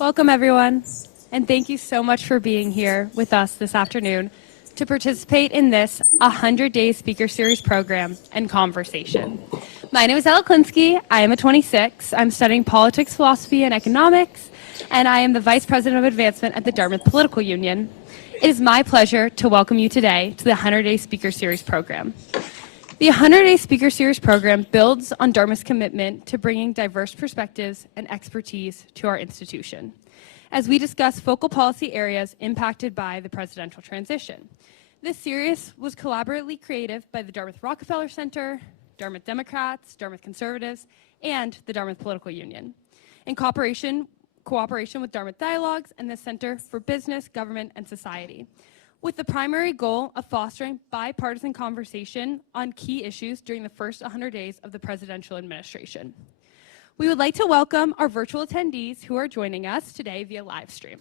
Welcome, everyone, and thank you so much for being here with us this afternoon to participate in this 100-day speaker series program and conversation. My name is Ella Klinsky. I am a 26. I'm studying politics, philosophy, and economics, and I am the Vice President of Advancement at the Dartmouth Political Union. It is my pleasure to welcome you today to the 100-day speaker series program. The 100-day speaker series program builds on Dartmouth's commitment to bringing diverse perspectives and expertise to our institution as we discuss focal policy areas impacted by the presidential transition. This series was collaboratively created by the Dartmouth Rockefeller Center, Dartmouth Democrats, Dartmouth Conservatives, and the Dartmouth Political Union, in cooperation with Dartmouth Dialogues and the Center for Business, Government, and Society, with the primary goal of fostering bipartisan conversation on key issues during the first 100 days of the presidential administration. We would like to welcome our virtual attendees who are joining us today via live stream.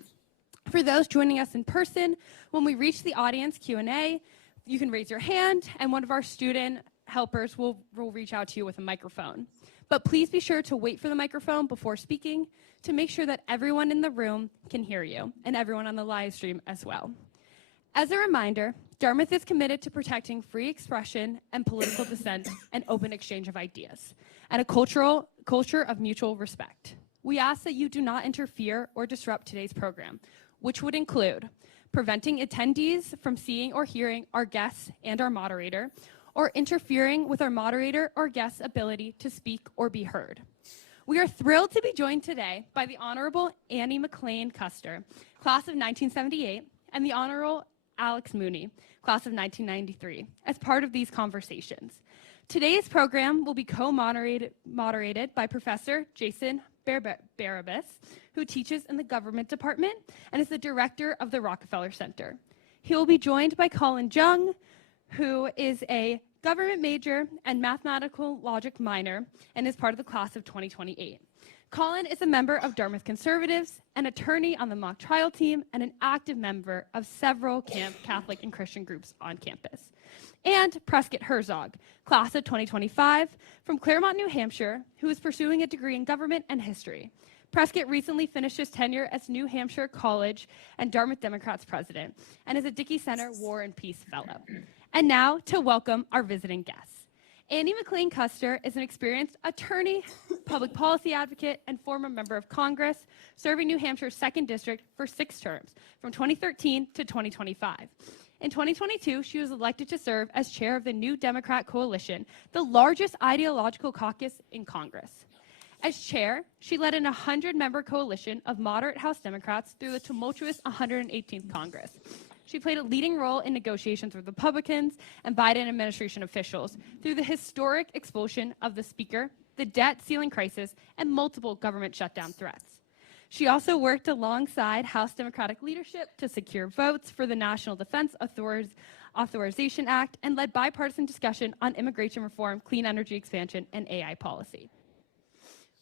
For those joining us in person, when we reach the audience Q&A, you can raise your hand and one of our student helpers will reach out to you with a microphone. But please be sure to wait for the microphone before speaking to make sure that everyone in the room can hear you and everyone on the live stream as well. As a reminder, Dartmouth is committed to protecting free expression and political dissent and open exchange of ideas, and a culture of mutual respect. We ask that you do not interfere or disrupt today's program, which would include preventing attendees from seeing or hearing our guests and our moderator, or interfering with our moderator or guest's ability to speak or be heard. We are thrilled to be joined today by the Honorable Annie McLean Custer, class of 1978, and the Honorable Alex Mooney, class of 1993, as part of these conversations. Today's program will be co-moderated by Professor Jason Barabas, who teaches in the Government Department and is the director of the Rockefeller Center. He will be joined by Colin Jung, who is a government major and mathematical logic minor and is part of the class of 2028. Colin is a member of Dartmouth Conservatives, an attorney on the mock trial team, and an active member of several Catholic and Christian groups on campus. And Prescott Herzog, class of 2025, from Claremont, New Hampshire, who is pursuing a degree in government and history. Prescott recently finished his tenure as New Hampshire College and Dartmouth Democrats president, and is a Dickey Center War and Peace Fellow. And now to welcome our visiting guests. Annie McLean Custer is an experienced attorney, public policy advocate, and former member of Congress, serving New Hampshire's 2nd District for 6 terms, from 2013 to 2025. In 2022, she was elected to serve as chair of the New Democrat Coalition, the largest ideological caucus in Congress. As chair, she led an 100-member coalition of moderate House Democrats through the tumultuous 118th Congress. She played a leading role in negotiations with Republicans and Biden administration officials through the historic expulsion of the Speaker, the debt ceiling crisis, and multiple government shutdown threats. She also worked alongside House Democratic leadership to secure votes for the National Defense Authorization Act and led bipartisan discussion on immigration reform, clean energy expansion, and AI policy.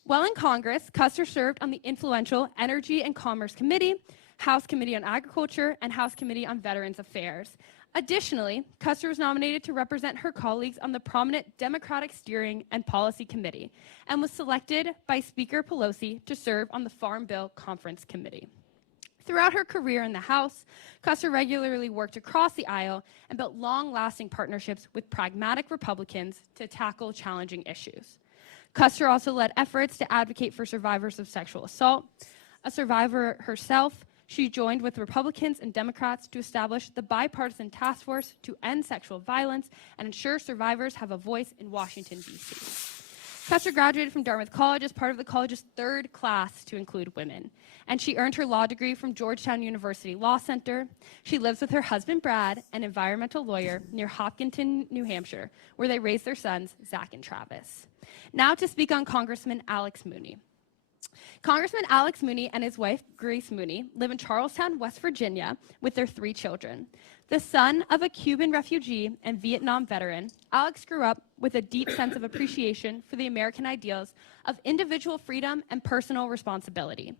While in Congress, Custer served on the influential Energy and Commerce Committee, House Committee on Agriculture, and House Committee on Veterans Affairs. Additionally, Custer was nominated to represent her colleagues on the prominent Democratic Steering and Policy Committee and was selected by Speaker Pelosi to serve on the Farm Bill Conference Committee. Throughout her career in the House, Custer regularly worked across the aisle and built long-lasting partnerships with pragmatic Republicans to tackle challenging issues. Custer also led efforts to advocate for survivors of sexual assault. A survivor herself, she joined with Republicans and Democrats to establish the bipartisan task force to end sexual violence and ensure survivors have a voice in Washington, D.C. Custer graduated from Dartmouth College as part of the college's 3rd class to include women, and she earned her law degree from Georgetown University Law Center. She lives with her husband, Brad, an environmental lawyer near Hopkinton, New Hampshire, where they raise their sons, Zach and Travis. Now to speak on Congressman Alex Mooney. Congressman Alex Mooney and his wife, Grace Mooney, live in Charlestown, West Virginia, with their 3 children. The son of a Cuban refugee and Vietnam veteran, Alex grew up with a deep sense of appreciation for the American ideals of individual freedom and personal responsibility.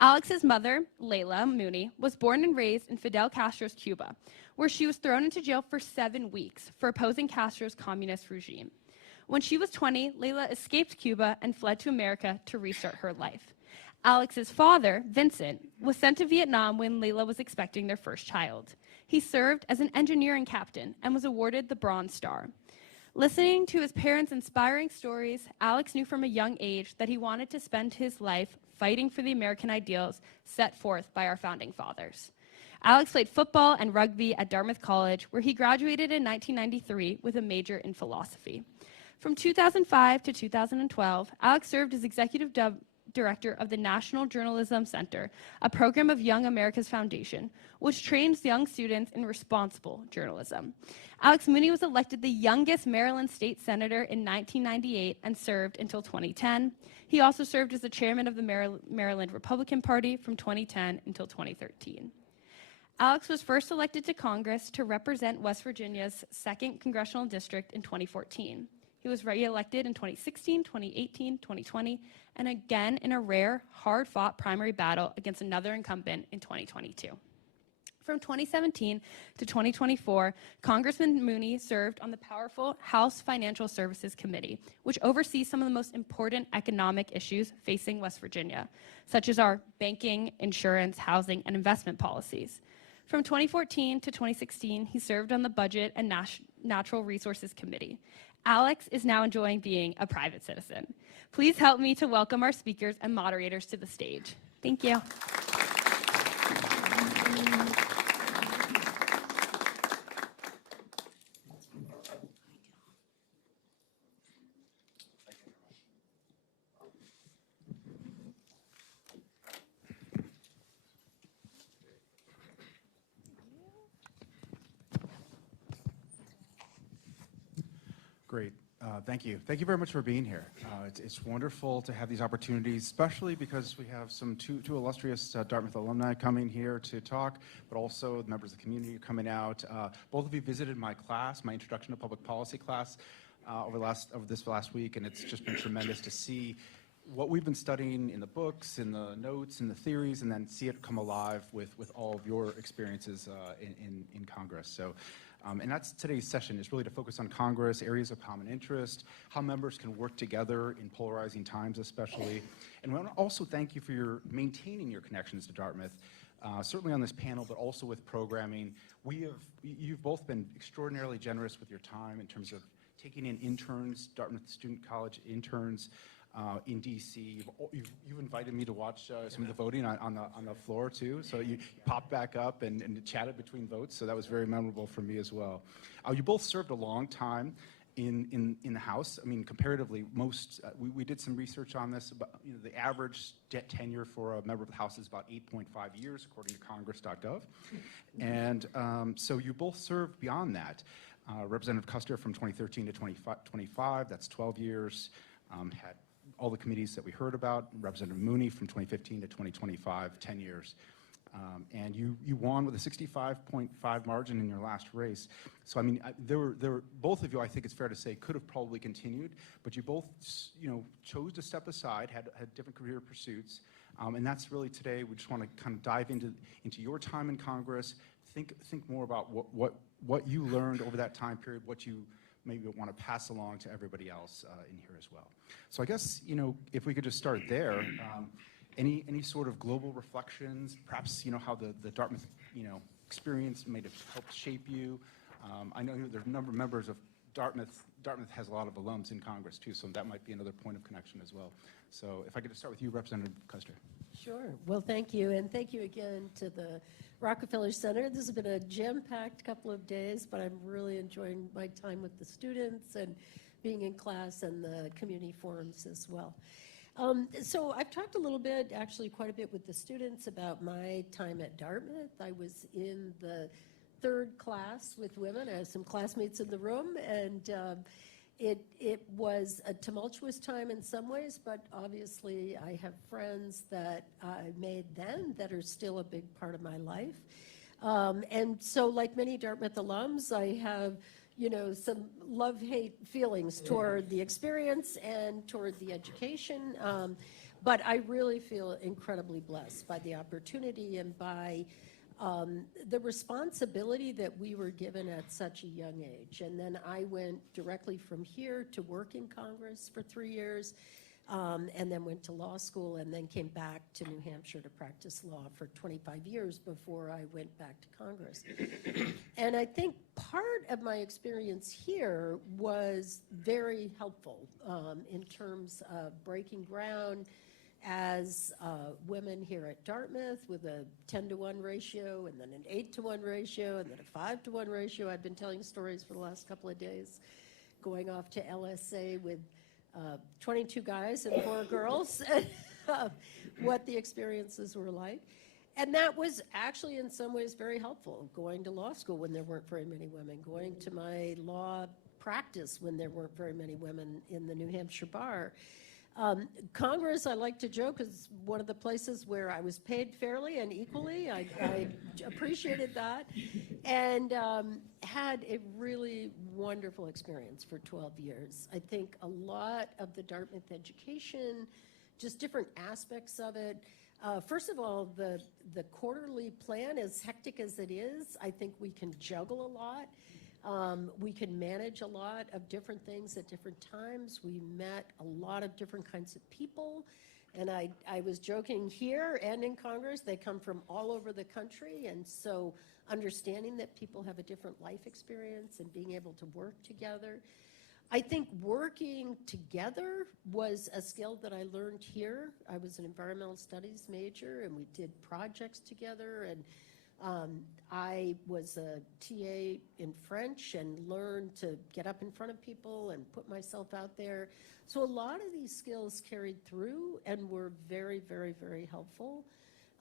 Alex's mother, Layla Mooney, was born and raised in Fidel Castro's Cuba, where she was thrown into jail for 7 weeks for opposing Castro's communist regime. When she was 20, Layla escaped Cuba and fled to America to restart her life. Alex's father, Vincent, was sent to Vietnam when Layla was expecting their first child. He served as an engineering captain and was awarded the Bronze Star. Listening to his parents' inspiring stories, Alex knew from a young age that he wanted to spend his life fighting for the American ideals set forth by our founding fathers. Alex played football and rugby at Dartmouth College, where he graduated in 1993 with a major in philosophy. From 2005 to 2012, Alex served as executive director of the National Journalism Center, a program of Young America's Foundation, which trains young students in responsible journalism. Alex Mooney was elected the youngest Maryland state senator in 1998 and served until 2010. He also served as the chairman of the Maryland Republican Party from 2010 until 2013. Alex was first elected to Congress to represent West Virginia's 2nd Congressional District in 2014. He was re-elected in 2016, 2018, 2020, and again in a rare, hard-fought primary battle against another incumbent in 2022. From 2017 to 2024, Congressman Mooney served on the powerful House Financial Services Committee, which oversees some of the most important economic issues facing West Virginia, such as our banking, insurance, housing, and investment policies. From 2014 to 2016, he served on the Budget and Natural Resources Committee. Alex is now enjoying being a private citizen. Please help me to welcome our speakers and moderators to the stage. Thank you. Great. Thank you. Thank you very much for being here. It's wonderful to have these opportunities, especially because we have some two illustrious Dartmouth alumni coming here to talk, but also members of the community coming out. Both of you visited my class, my Introduction to Public Policy class, over this last week, and it's just been tremendous to see what we've been studying in the books, in the notes, in the theories, and then see it come alive with all of your experiences in Congress. So. And that's today's session, is really to focus on Congress, areas of common interest, how members can work together in polarizing times especially. And we want to also thank you for maintaining your connections to Dartmouth, certainly on this panel, but also with programming. You've both been extraordinarily generous with your time in terms of taking in interns, Dartmouth Student College interns, in DC. You've invited me to watch some of the voting on the floor too. So you popped back up and chatted between votes. So that was very memorable for me as well. You both served a long time in the House. I mean, comparatively, we did some research on this. But the average tenure for a member of the House is about 8.5 years, according to Congress.gov. And so you both served beyond that. Representative Custer from 2013 to 2025, that's 12 years. Had all the committees that we heard about. Representative Mooney from 2015 to 2025, 10 years. And you won with a 65.5 margin in your last race. So I mean, both of you, I think it's fair to say, could have probably continued, but you both, chose to step aside, had different career pursuits, and that's really today. We just want to kind of dive into your time in Congress. Think more about what you learned over that time period, what you maybe want to pass along to everybody else in here as well. So I guess, if we could just start there, any sort of global reflections, perhaps, how the Dartmouth, experience may have helped shape you. I know there are a number of members of Dartmouth. Dartmouth has a lot of alums in Congress too, so that might be another point of connection as well. So if I could just start with you, Representative Custer. Sure. Well, thank you. And thank you again to the Rockefeller Center. This has been a jam-packed couple of days, but I'm really enjoying my time with the students and being in class and the community forums as well. So I've talked a little bit, actually quite a bit with the students about my time at Dartmouth. I was in the 3rd class with women. I have some classmates in the room, and it was a tumultuous time in some ways, but obviously I have friends that I made then that are still a big part of my life. And so like many Dartmouth alums, I have, some love-hate feelings toward the experience and toward the education. But I really feel incredibly blessed by the opportunity and by the responsibility that we were given at such a young age. And then I went directly from here to work in Congress for 3 years, and then went to law school, and then came back to New Hampshire to practice law for 25 years before I went back to Congress. And I think part of my experience here was very helpful in terms of breaking ground as women here at Dartmouth with a 10-to-1 ratio, and then an 8-to-1 ratio, and then a 5-to-1 ratio. I've been telling stories for the last couple of days, going off to LSA with 22 guys and 4 girls, what the experiences were like. And that was actually in some ways very helpful, going to law school when there weren't very many women, going to my law practice when there weren't very many women in the New Hampshire bar. Congress, I like to joke, is one of the places where I was paid fairly and equally. I appreciated that, and had a really wonderful experience for 12 years. I think a lot of the Dartmouth education, just different aspects of it. First of all, the quarterly plan, as hectic as it is, I think we can juggle a lot. We can manage a lot of different things at different times. We met a lot of different kinds of people. And I was joking here and in Congress, they come from all over the country. And so understanding that people have a different life experience and being able to work together. I think working together was a skill that I learned here. I was an environmental studies major, and we did projects together. And I was a TA in French and learned to get up in front of people and put myself out there. So a lot of these skills carried through and were very, very, very helpful.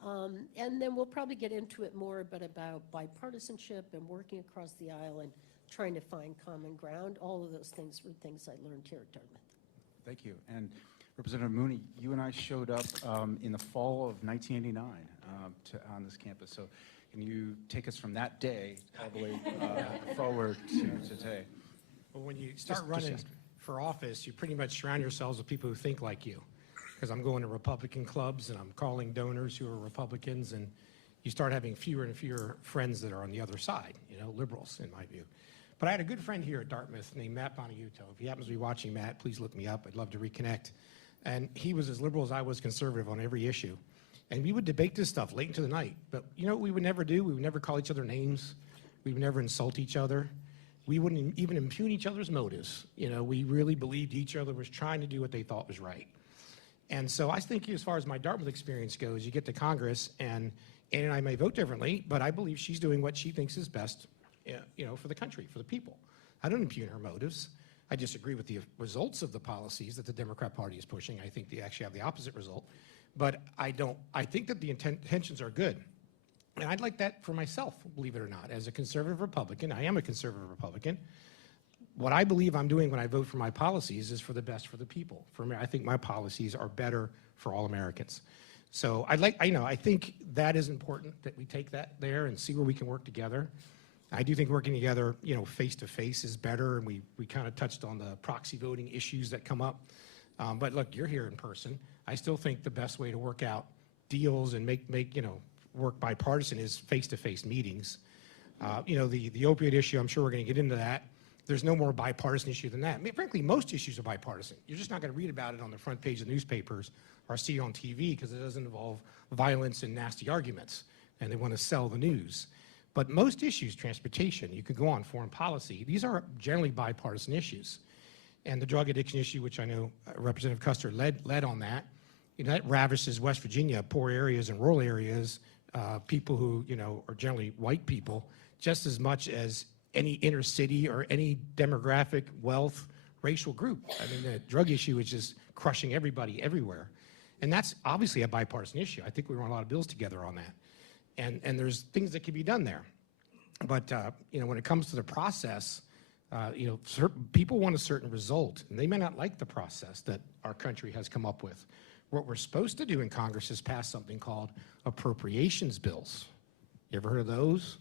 And then we'll probably get into it more, but about bipartisanship and working across the aisle and trying to find common ground. All of those things were things I learned here at Dartmouth. Thank you. And Representative Mooney, you and I showed up in the fall of 1989 on this campus. So can you take us from that day all the way forward to today? Well, when you start running for office, you pretty much surround yourselves with people who think like you. Because I'm going to Republican clubs and I'm calling donors who are Republicans, and you start having fewer and fewer friends that are on the other side, liberals in my view. But I had a good friend here at Dartmouth named Matt Boniuto. If he happens to be watching, Matt, please look me up. I'd love to reconnect. And he was as liberal as I was conservative on every issue. And we would debate this stuff late into the night. But you know what we would never do? We would never call each other names. We would never insult each other. We wouldn't even impugn each other's motives. We really believed each other was trying to do what they thought was right. And so I think as far as my Dartmouth experience goes, you get to Congress, and Ann and I may vote differently, but I believe she's doing what she thinks is best, for the country, for the people. I don't impugn her motives. I disagree with the results of the policies that the Democrat Party is pushing. I think they actually have the opposite result. But I think that the intentions are good. And I'd like that for myself, believe it or not. As a conservative Republican, I am a conservative Republican. What I believe I'm doing when I vote for my policies is for the best for the people. For me, I think my policies are better for all Americans. So I think that is important, that we take that there and see where we can work together. I do think working together, face to face is better, and we kind of touched on the proxy voting issues that come up. But look, you're here in person. I still think the best way to work out deals and make work bipartisan is face-to-face meetings. The opioid issue, I'm sure we're going to get into that. There's no more bipartisan issue than that. I mean, frankly, most issues are bipartisan. You're just not going to read about it on the front page of the newspapers or see it on TV because it doesn't involve violence and nasty arguments, and they want to sell the news. But most issues, transportation, you could go on, foreign policy, these are generally bipartisan issues. And the drug addiction issue, which I know Representative Custer led on that, that ravishes West Virginia, poor areas and rural areas, people who, are generally white people, just as much as any inner city or any demographic, wealth, racial group. I mean, the drug issue is just crushing everybody everywhere. And that's obviously a bipartisan issue. I think we run a lot of bills together on that. And there's things that can be done there. But, when it comes to the process, certain people want a certain result, and they may not like the process that our country has come up with. What we're supposed to do in Congress is pass something called appropriations bills. You ever heard of those?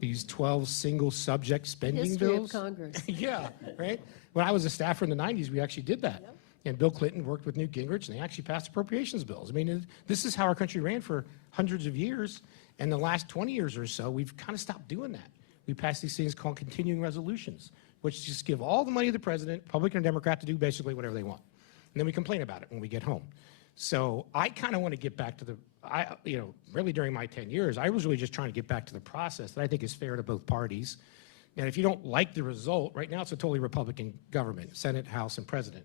These 12 single subject spending bills? History of Congress. Yeah, right? When I was a staffer in the 90s, we actually did that. Yep. And Bill Clinton worked with Newt Gingrich, and they actually passed appropriations bills. I mean, this is how our country ran for hundreds of years. And the last 20 years or so, we've kind of stopped doing that. We passed these things called continuing resolutions, which just give all the money to the president, Republican or Democrat, to do basically whatever they want. then we complain about it when we get home. So I kind of want to get back to really during my 10 years, I was really just trying to get back to the process that I think is fair to both parties. And if you don't like the result, right now it's a totally Republican government, Senate, House, and President.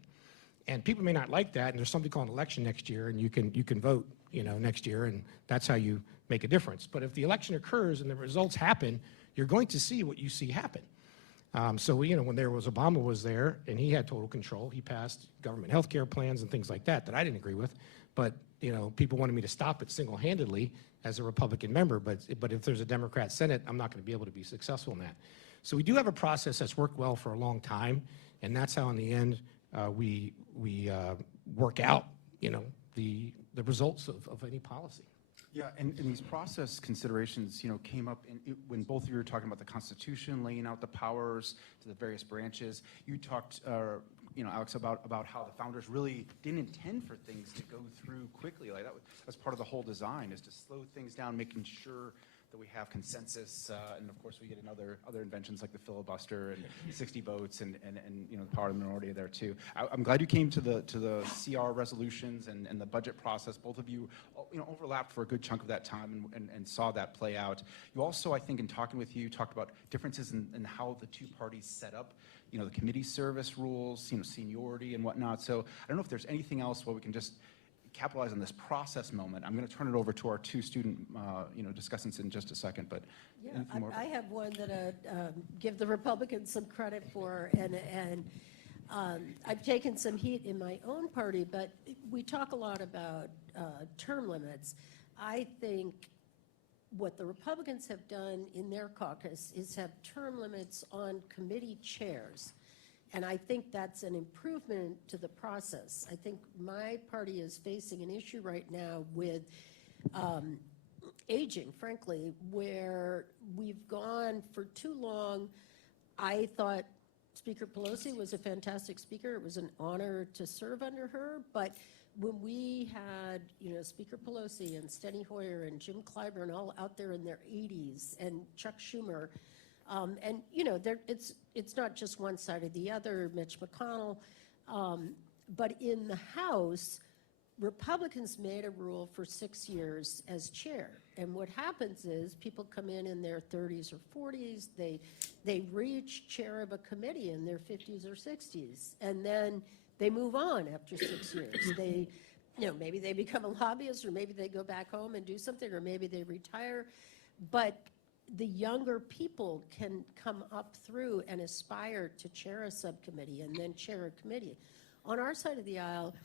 And people may not like that, and there's something called an election next year, and you can vote, next year, and that's how you make a difference. But if the election occurs and the results happen, you're going to see what you see happen. So when Obama was there and he had total control, he passed government health care plans and things like that I didn't agree with. But people wanted me to stop it single-handedly as a Republican member. But if there's a Democrat Senate, I'm not going to be able to be successful in that. So we do have a process that's worked well for a long time, and that's how in the end we work out the results of any policy. Yeah, and these process considerations, came up when both of you were talking about the Constitution, laying out the powers to the various branches. You talked, Alex, about how the founders really didn't intend for things to go through quickly. Like that's part of the whole design, is to slow things down, making sure that we have consensus, and of course we get in other inventions like the filibuster and 60 votes and the power of the minority there too. I'm glad you came to the CR resolutions and the budget process. Both of you, overlapped for a good chunk of that time and saw that play out. You also, I think, in talking with you, talked about differences in how the two parties set up, the committee service rules, seniority and whatnot. So I don't know if there's anything else where we can just capitalize on this process moment. I'm going to turn it over to our two student, discussants in just a second. But yeah, I have one that give the Republicans some credit for, and I've taken some heat in my own party. But we talk a lot about term limits. I think what the Republicans have done in their caucus is have term limits on committee chairs. And I think that's an improvement to the process. I think my party is facing an issue right now with aging, frankly, where we've gone for too long. I thought Speaker Pelosi was a fantastic speaker. It was an honor to serve under her. But when we had, Speaker Pelosi and Steny Hoyer and Jim Clyburn all out there in their 80s, and Chuck Schumer, it's not just one side or the other, Mitch McConnell, but in the House, Republicans made a rule for 6 years as chair. And what happens is people come in their 30s or 40s, they reach chair of a committee in their 50s or 60s, and then they move on after 6 years. They, maybe they become a lobbyist, or maybe they go back home and do something, or maybe they retire. But the younger people can come up through and aspire to chair a subcommittee and then chair a committee. On our side of the aisle,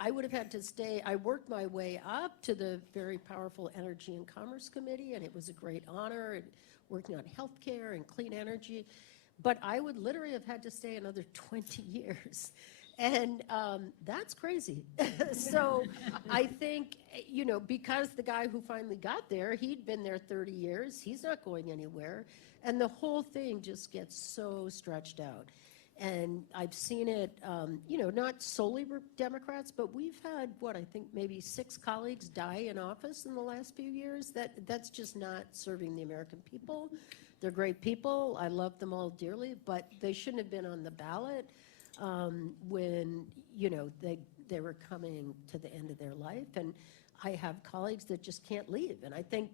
I would have had to stay. I worked my way up to the very powerful Energy and Commerce Committee, and it was a great honor, and working on health care and clean energy. But I would literally have had to stay another 20 years. And that's crazy. So I think, because the guy who finally got there, he'd been there 30 years, he's not going anywhere. And the whole thing just gets so stretched out. And I've seen it, not solely Democrats, but we've had, I think maybe 6 colleagues die in office in the last few years. That's just not serving the American people. They're great people. I love them all dearly, but they shouldn't have been on the ballot when they were coming to the end of their life. And I have colleagues that just can't leave. And I think,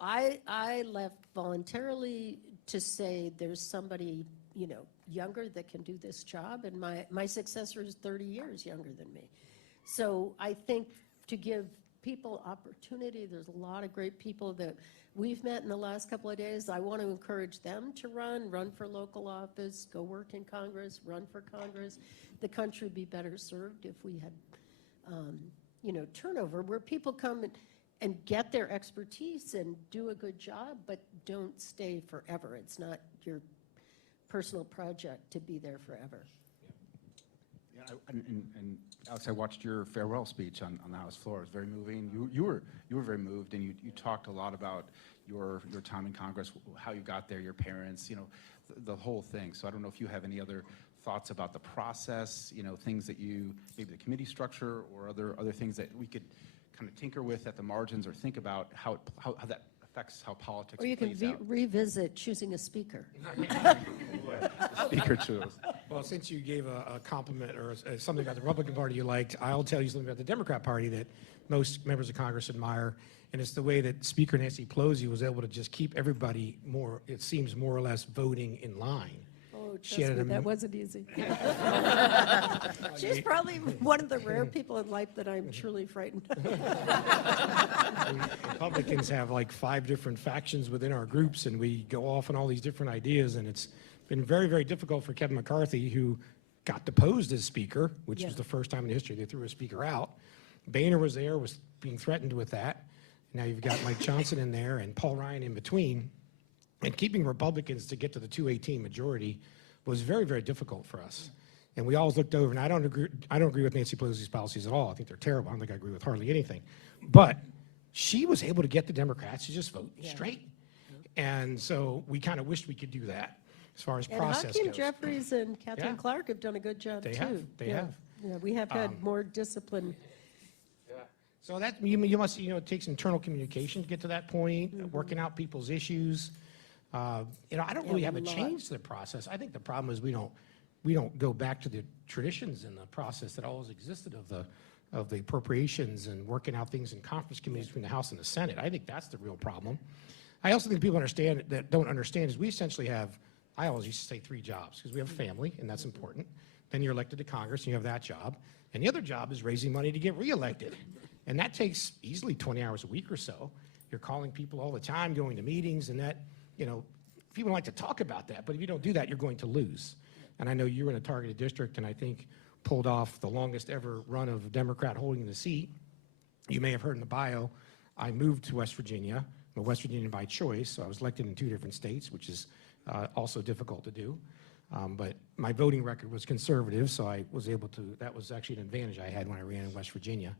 I left voluntarily to say there's somebody, younger that can do this job. And my successor is 30 years younger than me. So I think to give people opportunity, there's a lot of great people that we've met in the last couple of days. I want to encourage them to run for local office, go work in Congress, run for Congress. The country would be better served if we had, turnover where people come and get their expertise and do a good job, but don't stay forever. It's not your personal project to be there forever. Yeah, and Alex, I watched your farewell speech on the House floor. It was very moving. You were very moved, and you talked a lot about your time in Congress, how you got there, your parents, the whole thing. So I don't know if you have any other thoughts about the process, things that maybe the committee structure or other things that we could kind of tinker with at the margins, or think about how that affects how politics plays out. Or you can revisit choosing a speaker. Speaker choice. Well, since you gave a compliment or something about the Republican Party you liked, I'll tell you something about the Democrat Party that most members of Congress admire, and it's the way that Speaker Nancy Pelosi was able to just keep everybody more, it seems, more or less voting in line. Oh, She trust had me, an that wasn't easy. She's probably one of the rare people in life that I'm truly frightened of. Republicans have like 5 different factions within our groups, and we go off on all these different ideas, and it's been very, very difficult for Kevin McCarthy, who got deposed as Speaker, which was the first time in history they threw a Speaker out. Boehner was there, was being threatened with that. Now you've got Mike Johnson in there and Paul Ryan in between. And keeping Republicans to get to the 218 majority was very, very difficult for us. And we always looked over, and I don't agree with Nancy Pelosi's policies at all. I think they're terrible. I don't think I agree with hardly anything. But she was able to get the Democrats to just vote straight. And so we kind of wished we could do that as far as process And Hakeem goes. Jeffries and Catherine Yeah. Clark have done a good job, They too. have. They have. Yeah, we have had more discipline. So that you must, it takes internal communication to get to that point, working out people's issues. I don't really have a change to the process. I think the problem is we don't go back to the traditions and the process that always existed of the appropriations and working out things in conference committees between the House and the Senate. I think that's the real problem. I also think people don't understand is we essentially have, I always used to say 3 jobs because we have a family and that's important. Then you're elected to Congress and you have that job. And the other job is raising money to get reelected. And that takes easily 20 hours a week or so. You're calling people all the time, going to meetings, and that, people like to talk about that, but if you don't do that, you're going to lose. And I know you were in a targeted district, and I think pulled off the longest ever run of a Democrat holding the seat. You may have heard in the bio, I moved to West Virginia. I'm a West Virginian by choice, so I was elected in 2 different states, which is also difficult to do. But my voting record was conservative, so I was able to, that was actually an advantage I had when I ran in West Virginia.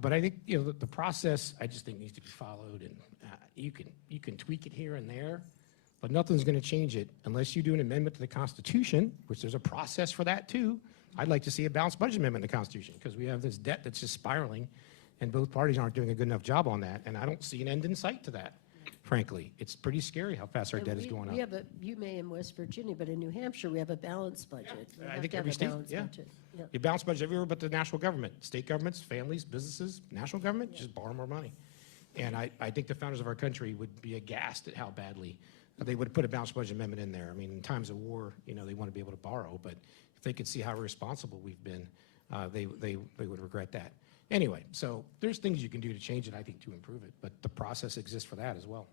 But I think the process I just think needs to be followed, and you can tweak it here and there, but nothing's going to change it unless you do an amendment to the Constitution, which there's a process for that too. I'd like to see a balanced budget amendment in the Constitution because we have this debt that's just spiraling, and both parties aren't doing a good enough job on that, and I don't see an end in sight to that. Frankly, it's pretty scary how fast our And debt is going up. You may in West Virginia, but in New Hampshire, we have a balanced budget. We I have think to have every a state, balanced yeah. budget. Yeah. You balance budget everywhere but the national government. State governments, families, businesses, national government, just borrow more money. And I think the founders of our country would be aghast at how badly they would put a balanced budget amendment in there. I mean, in times of war, they want to be able to borrow, but if they could see how irresponsible we've been, they would regret that. Anyway, so there's things you can do to change it, I think, to improve it, but the process exists for that as well.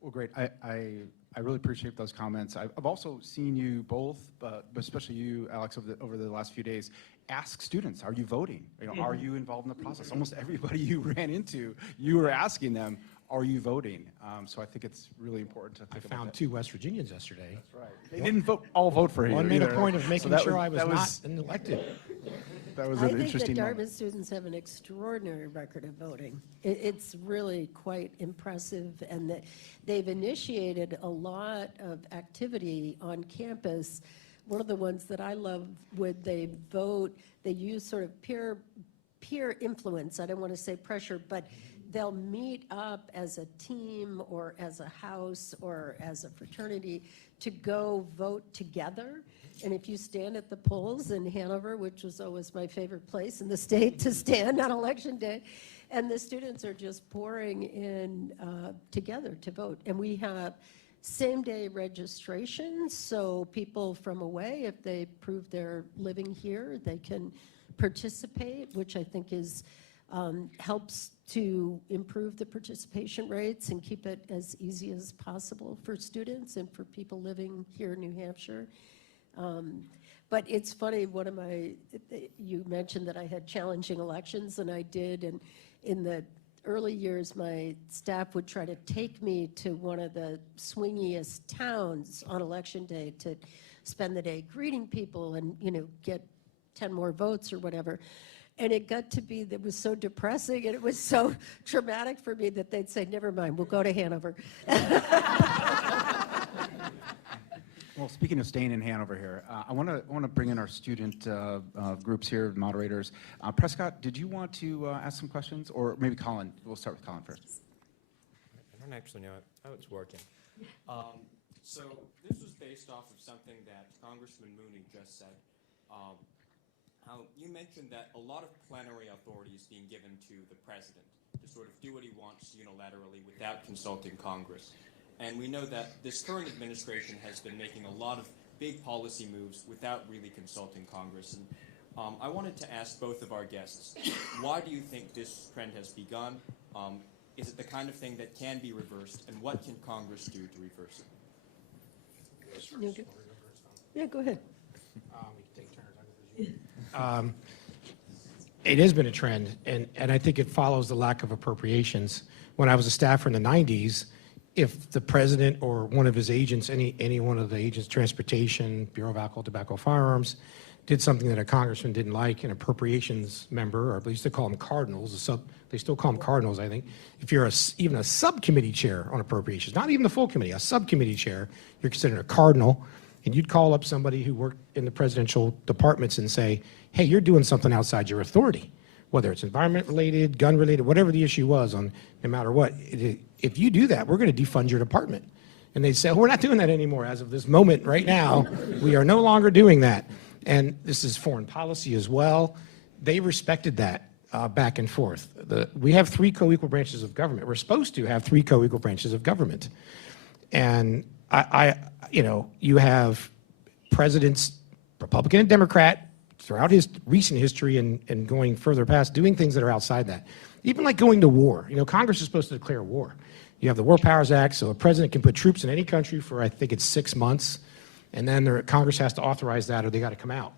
Well, great. I really appreciate those comments. I've also seen you both, but especially you, Alex, over the last few days, ask students, are you voting? Are you involved in the process? Almost everybody you ran into, you were asking them, are you voting? So I think it's really important to think about found that. 2 West Virginians yesterday. That's right. They didn't all vote for you. One made a either. point of So making that sure I was that not elected. That was I an think that interesting Dartmouth moment. students have an extraordinary record of voting. It's really quite impressive, and that they've initiated a lot of activity on campus. One of the ones that I love, when they vote, they use sort of peer influence. I don't want to say pressure, but they'll meet up as a team or as a house or as a fraternity to go vote together. And if you stand at the polls in Hanover, which was always my favorite place in the state to stand on election day, and the students are just pouring in together to vote. And we have same-day registration, so people from away, if they prove they're living here, they can participate, which I think is helps to improve the participation rates and keep it as easy as possible for students and for people living here in New Hampshire. But it's funny, you mentioned that I had challenging elections, and I did, and in the early years, my staff would try to take me to one of the swingiest towns on election day to spend the day greeting people and, get 10 more votes or whatever. And it got to be, that was so depressing and it was so traumatic for me that they'd say, never mind, we'll go to Hanover. Well, speaking of staying in Hanover here, I want to bring in our student groups here, moderators. Prescott, did you want to ask some questions, or maybe Colin? We'll start with Colin first. I don't actually know how it's working. So this was based off of something that Congressman Mooney just said. How you mentioned that a lot of plenary authority is being given to the president to sort of do what he wants unilaterally without consulting Congress. And we know that this current administration has been making a lot of big policy moves without really consulting Congress. And I wanted to ask both of our guests, why do you think this trend has begun? Is it the kind of thing that can be reversed? And what can Congress do to reverse it? Yeah, go ahead. We can take turns. It has been a trend, and I think it follows the lack of appropriations. When I was a staffer in the 90s, if the president or one of his agents, any one of the agents, transportation, Bureau of Alcohol, Tobacco, Firearms, did something that a congressman didn't like, an appropriations member, or at least they call them cardinals, they still call them cardinals, I think. If you're even a subcommittee chair on appropriations, not even the full committee, a subcommittee chair, you're considered a cardinal, and you'd call up somebody who worked in the presidential departments and say, hey, you're doing something outside your authority, whether it's environment-related, gun-related, whatever the issue was, on no matter what. If you do that, we're going to defund your department. And they'd say, we're not doing that anymore. As of this moment right now, we are no longer doing that. And this is foreign policy as well. They respected that back and forth. We have 3 co-equal branches of government. We're supposed to have 3 co-equal branches of government. And you have presidents, Republican and Democrat, throughout his recent history and going further past, doing things that are outside that. Even like going to war. Congress is supposed to declare war. You have the War Powers Act, so a president can put troops in any country for, I think it's 6 months, and then Congress has to authorize that or they got to come out.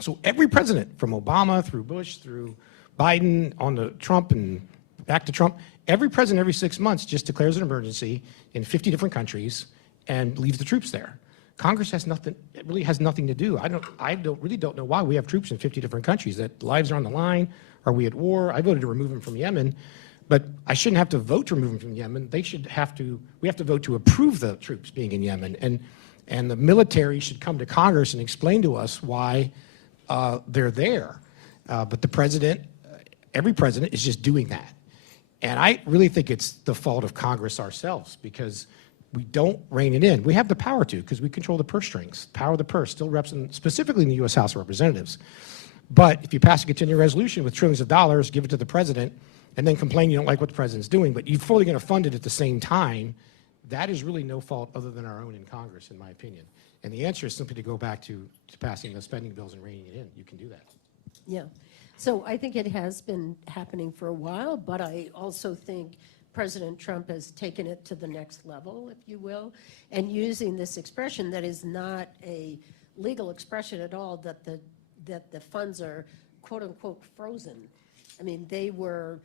So every president, from Obama through Bush, through Biden, on to Trump and back to Trump, every president every 6 months just declares an emergency in 50 different countries and leaves the troops there. Congress has nothing, it really has nothing to do. I really don't know why we have troops in 50 different countries, that lives are on the line. Are we at war? I voted to remove them from Yemen, but I shouldn't have to vote to remove them from Yemen. We have to vote to approve the troops being in Yemen. And the military should come to Congress and explain to us why they're there. But the president, every president is just doing that. And I really think it's the fault of Congress ourselves, because we don't rein it in. We have the power to, because we control the purse strings. Power of the purse still reps specifically in the U.S. House of Representatives. But if you pass a continuing resolution with trillions of dollars, give it to the president, and then complain you don't like what the president's doing, but you're fully going to fund it at the same time, that is really no fault other than our own in Congress, in my opinion. And the answer is simply to go back to passing the spending bills and reining it in. You can do that. Yeah. So I think it has been happening for a while, but I also think President Trump has taken it to the next level, if you will, and using this expression that is not a legal expression at all, that the funds are quote unquote frozen. I mean, they were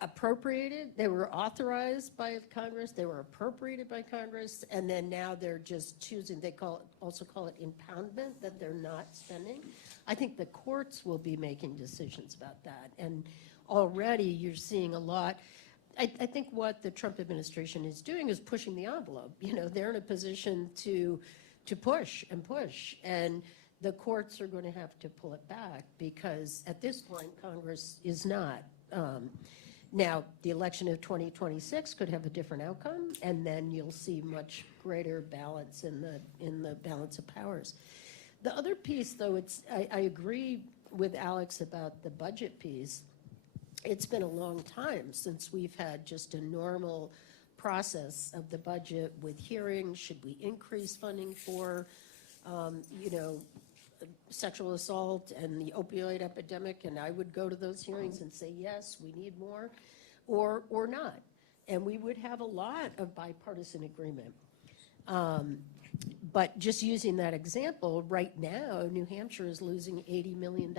appropriated, they were authorized by Congress, they were appropriated by Congress, and then now they're just choosing, also call it impoundment, that they're not spending. I think the courts will be making decisions about that, and already you're seeing a lot. I think what the Trump administration is doing is pushing the envelope. They're in a position to push and push, and the courts are going to have to pull it back, because at this point Congress is not. Now, the election of 2026 could have a different outcome, and then you'll see much greater balance in the balance of powers. The other piece, though, I agree with Alex about the budget piece. It's been a long time since we've had just a normal process of the budget with hearings. Should we increase funding for, sexual assault and the opioid epidemic? And I would go to those hearings and say, yes, we need more, or not. And we would have a lot of bipartisan agreement. But just using that example, right now, New Hampshire is losing $80 million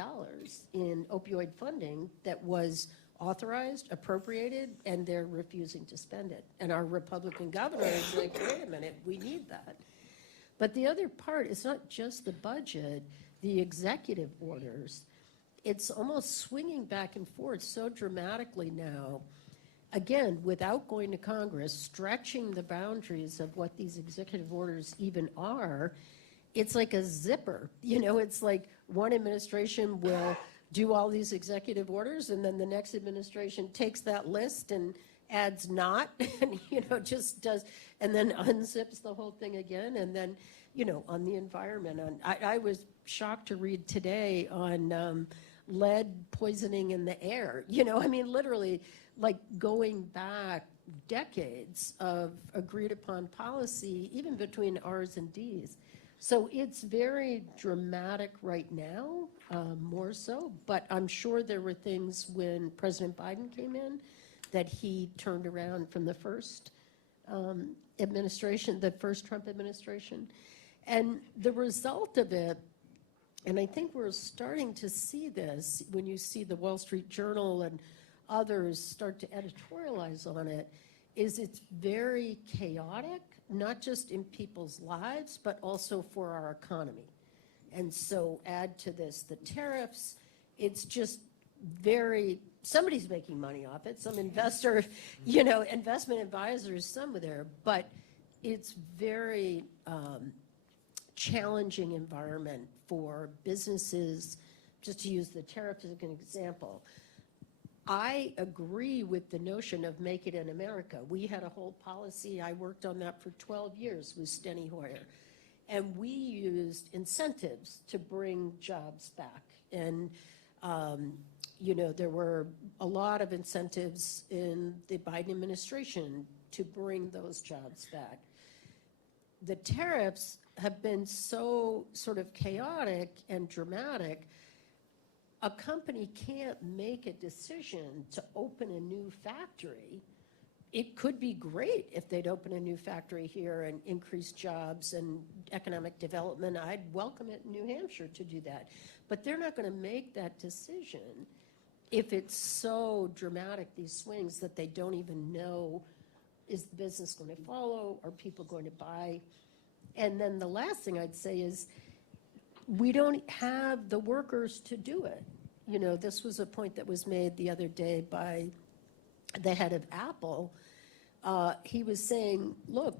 in opioid funding that was authorized, appropriated, and they're refusing to spend it. And our Republican governor is like, wait a minute, we need that. But the other part, it's not just the budget, the executive orders. It's almost swinging back and forth so dramatically now, again, without going to Congress, stretching the boundaries of what these executive orders even are. It's like a zipper. It's like one administration will do all these executive orders, and then the next administration takes that list and adds not, and, just does, and then unzips the whole thing again, and then, on the environment. I was shocked to read today on lead poisoning in the air. Literally, like going back decades of agreed upon policy, even between R's and D's. So it's very dramatic right now, more so, but I'm sure there were things when President Biden came in that he turned around from the first administration, the first Trump administration. And the result of it, and I think we're starting to see this when you see the Wall Street Journal and others start to editorialize on it, is it's very chaotic, not just in people's lives, but also for our economy. And so add to this the tariffs, it's just somebody's making money off it, some investor, investment advisors, some of there, but it's very challenging environment for businesses. Just to use the tariff as an example, I agree with the notion of make it in America. We had a whole policy, I worked on that for 12 years with Steny Hoyer, and we used incentives to bring jobs back. And there were a lot of incentives in the Biden administration to bring those jobs back. The tariffs have been so sort of chaotic and dramatic. A company can't make a decision to open a new factory. It could be great if they'd open a new factory here and increase jobs and economic development. I'd welcome it in New Hampshire to do that. But they're not going to make that decision if it's so dramatic, these swings, that they don't even know, is the business going to follow? Are people going to buy? And then the last thing I'd say is we don't have the workers to do it. This was a point that was made the other day by the head of Apple. He was saying, look,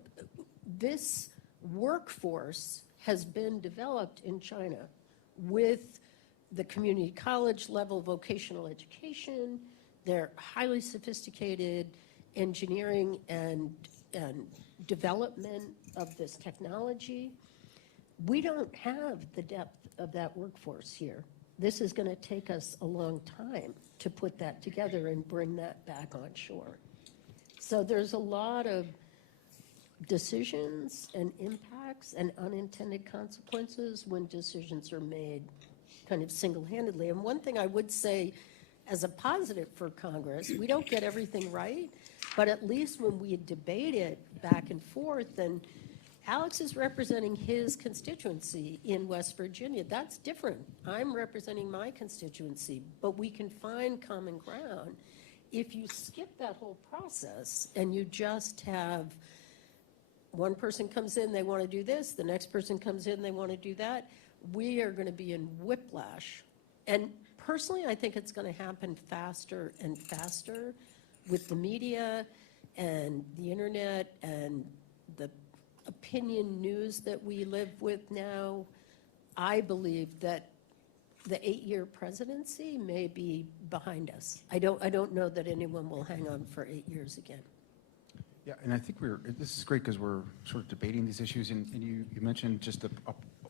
this workforce has been developed in China with the community college level vocational education. They're highly sophisticated engineering and development of this technology. We don't have the depth of that workforce here. This is going to take us a long time to put that together and bring that back on shore. So there's a lot of decisions and impacts and unintended consequences when decisions are made kind of single-handedly. And one thing I would say as a positive for Congress, we don't get everything right, but at least when we debate it back and forth, and Alex is representing his constituency in West Virginia. That's different. I'm representing my constituency, but we can find common ground. If you skip that whole process and you just have one person comes in, they want to do this, the next person comes in, they want to do that, we are going to be in whiplash. And personally, I think it's going to happen faster and faster with the media and the internet and the opinion news that we live with now. I believe that the 8-year presidency may be behind us. I don't know that anyone will hang on for 8 years again. Yeah, and I think this is great because we're sort of debating these issues, and you mentioned just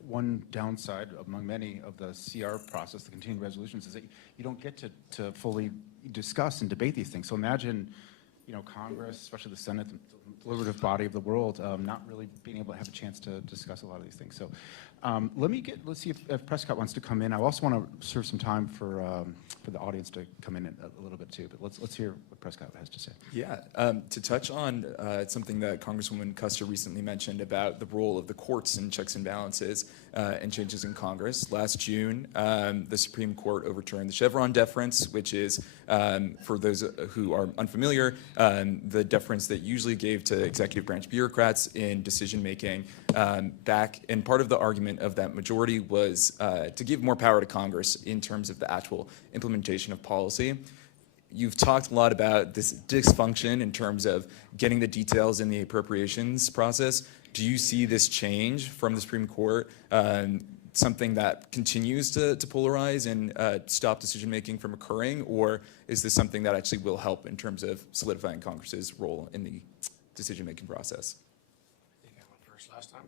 one downside among many of the CR process, the continuing resolutions, is that you don't get to fully discuss and debate these things. So imagine, Congress, especially the Senate, the deliberative body of the world, not really being able to have a chance to discuss a lot of these things. So let's see if Prescott wants to come in. I also want to serve some time for the audience to come in a little bit too, but let's hear what Prescott has to say. Yeah, to touch on something that Congresswoman Custer recently mentioned about the role of the courts in checks and balances and changes in Congress. Last June, the Supreme Court overturned the Chevron deference, which is, for those who are unfamiliar, the deference that usually gave to executive branch bureaucrats in decision-making back. And part of the argument of that majority was to give more power to Congress in terms of the actual implementation of policy. You've talked a lot about this dysfunction in terms of getting the details in the appropriations process. Do you see this change from the Supreme Court something that continues to polarize and stop decision-making from occurring, or is this something that actually will help in terms of solidifying Congress's role in the decision-making process? I think I went first last time.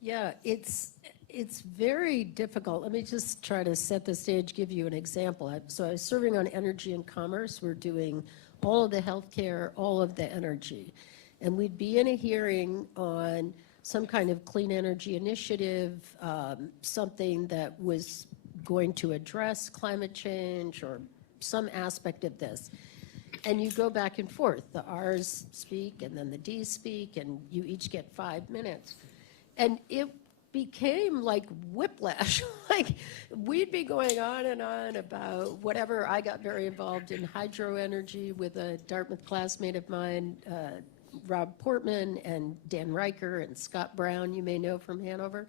Yeah, it's very difficult. Let me just try to set the stage, give you an example. So I was serving on Energy and Commerce. We're doing all of the healthcare, all of the energy. And we'd be in a hearing on some kind of clean energy initiative, something that was going to address climate change or some aspect of this. And you go back and forth. The R's speak and then the D's speak, and you each get 5 minutes. And it became like whiplash. Like we'd be going on and on about whatever. I got very involved in hydro energy with a Dartmouth classmate of mine, Rob Portman and Dan Riker and Scott Brown, you may know from Hanover.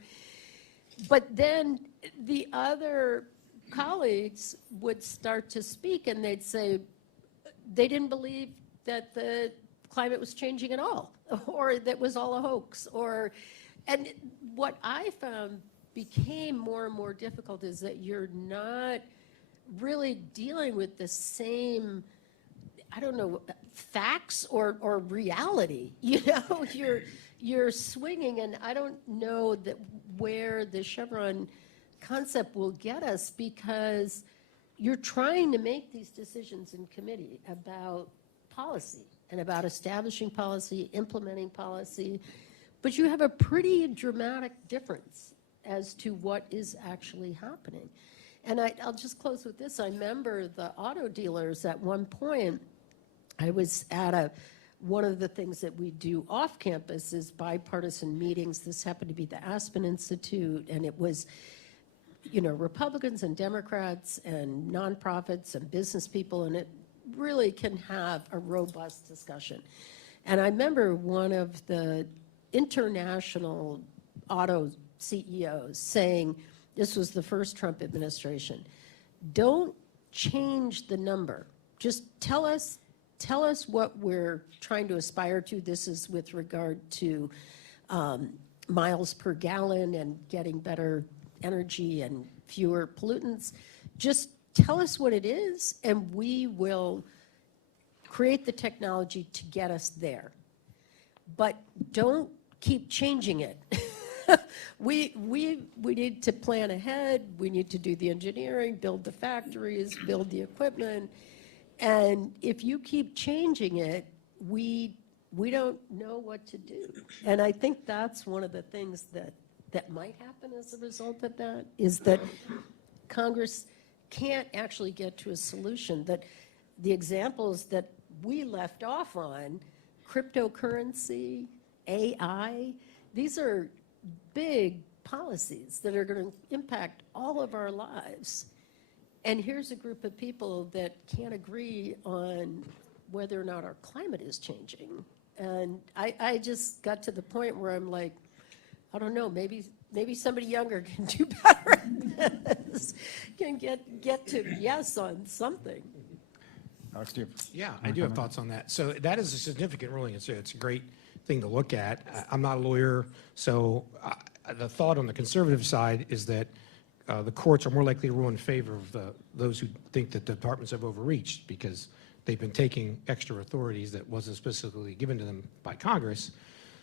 But then the other colleagues would start to speak and they'd say they didn't believe that the climate was changing at all, or that was all a hoax, and what I found became more and more difficult is that you're not really dealing with the same, I don't know, facts or reality. You know, you're swinging, and I don't know that where the Chevron concept will get us, because you're trying to make these decisions in committee about policy and about establishing policy, implementing policy, but you have a pretty dramatic difference as to what is actually happening. And I'll just close with this. I remember the auto dealers at one point. I was at one of the things that we do off campus is bipartisan meetings. This happened to be the Aspen Institute, and it was, you know, Republicans and Democrats and nonprofits and business people, and it really can have a robust discussion. And I remember one of the international auto CEOs saying, this was the first Trump administration, don't change the number. Just tell us what we're trying to aspire to. This is with regard to miles per gallon and getting better energy and fewer pollutants. Just tell us what it is, and we will create the technology to get us there. But don't keep changing it. We need to plan ahead. We need to do the engineering, build the factories, build the equipment. And if you keep changing it, we don't know what to do. And I think that's one of the things that might happen as a result of that, is that Congress can't actually get to a solution. That the examples that we left off on, cryptocurrency, AI, these are big policies that are going to impact all of our lives. And here's a group of people that can't agree on whether or not our climate is changing. And I just got to the point where I'm like, I don't know, maybe somebody younger can do better at this, can get to yes on something. Alex, do you Yeah, I do have thoughts on that. So that is a significant ruling. It's a great thing to look at. I'm not a lawyer, so the thought on the conservative side is that the courts are more likely to rule in favor of those who think that the departments have overreached, because they've been taking extra authorities that wasn't specifically given to them by Congress.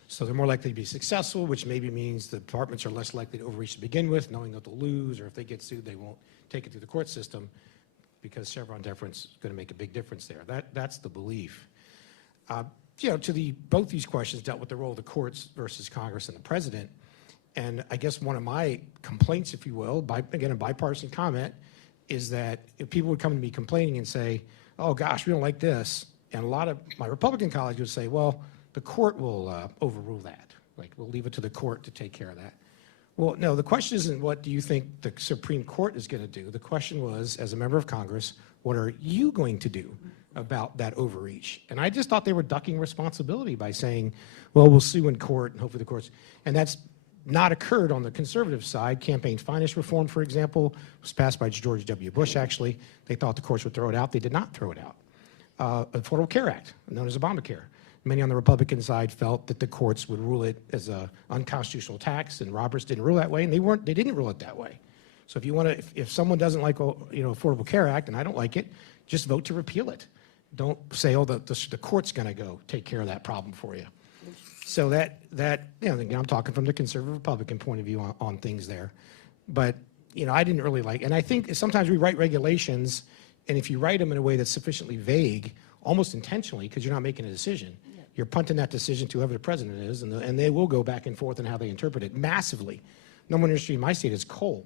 So they're more likely to be successful, which maybe means the departments are less likely to overreach to begin with, knowing that they'll lose, or if they get sued, they won't take it through the court system, because Chevron deference is going to make a big difference there. That's the belief. You know, both these questions dealt with the role of the courts versus Congress and the president. And I guess one of my complaints, if you will, again, a bipartisan comment, is that if people would come to me complaining and say, oh gosh, we don't like this, and a lot of my Republican colleagues would say, well, the court will overrule that. Like, we'll leave it to the court to take care of that. Well, no, the question isn't what do you think the Supreme Court is going to do. The question was, as a member of Congress, what are you going to do about that overreach? And I just thought they were ducking responsibility by saying, well, we'll sue in court and hopefully the courts. And that's not occurred on the conservative side. Campaign finance reform, for example, was passed by George W. Bush, actually. They thought the courts would throw it out. They did not throw it out. The Affordable Care Act, known as Obamacare, Many on the Republican side felt that the courts would rule it as a unconstitutional tax, and Roberts didn't rule that way, and they didn't rule it that way. So if someone doesn't like, Affordable Care Act, and I don't like it, just vote to repeal it. Don't say, the court's going to go take care of that problem for you. So I'm talking from the conservative Republican point of view on things there. But, I didn't really like, and I think sometimes we write regulations, and if you write them in a way that's sufficiently vague, almost intentionally, because you're not making a decision, you're punting that decision to whoever the president is, and they will go back and forth on how they interpret it massively. No one industry in my state is coal.